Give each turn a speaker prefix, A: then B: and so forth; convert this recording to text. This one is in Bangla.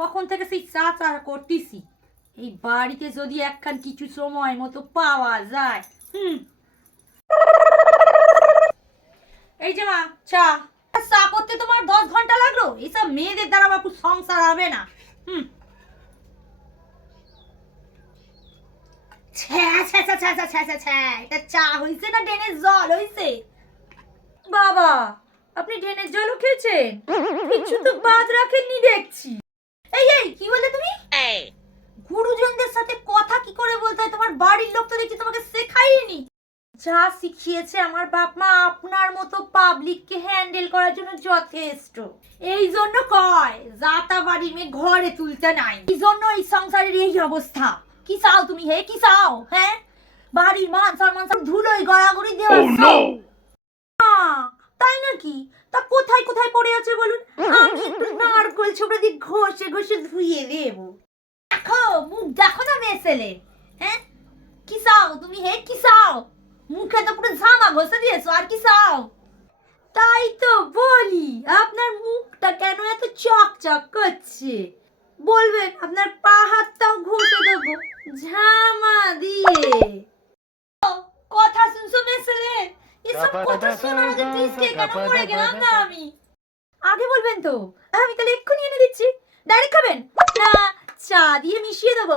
A: কখন থেকে সেই চা চা করতেছি? এই বাড়িতে যদি একখান কিছু সময় মতো পাওয়া যায়, হুম। এই যে মা, চা। চা করতে তোমার দশ ঘণ্টা লাগল? মেয়েদের দ্বারা সংসার হবে না, হুম। ড্রেনের জল বাবা, আপনি ড্রেনের জলও খেয়েছেন? কিছু তো বাদ রাখেননি দেখছি। এই এই কি বলে তুমি? গুরুজনদের সাথে কথা কি করে বলতে হয়? তোমার বাড়ির লোক তো দেখছি তোমাকে শেখায়নি। যা শিখিয়েছে আমার বাপ মা আপনার মতো পাবলিককে হ্যান্ডেল করার জন্য যথেষ্ট। এই জন্য কয় যাতা বাড়ি মেয়ে ঘরে তুলতে নাই। এই জন্য এই সংসারের এই অবস্থা। কি চাও তুমি হে? কি চাও হ্যাঁ বাড়ির মান সম্মান সব ধুলোই গড়াগড়ি দেওয়া সব। তাই নাকি? তা কোথায় কোথায় পড়ে আছে বলুন? আমি একটু নারকল ছোবড়া দিয়ে ঘষে ঘষে ধুয়ে দেব দেখো মুখ দেখো না মেয়ে ছেলে হ্যাঁ? কি চাও তুমি হে? কি চাও? মুখে তো পুরো ঝামা ঘষে দিয়েছ আর কি চাও? তাই তো বলি আপনার মুখটা কেন এত চকচক করছে? বলবেন আপনার পা হাতটাও ঘষে দেবো ঝামা দিয়ে। কথা শুনছো মেয়ে ছেলে? এসব কথা শোনার আগে কেন পড়ে গেলাম না আমি? আগে বলবেন তো। আমি তাহলে এক্ষুনি এনে দিচ্ছি। ডাইরেক্ট খাবেন? না, চা দিয়ে মিশিয়ে দেবো।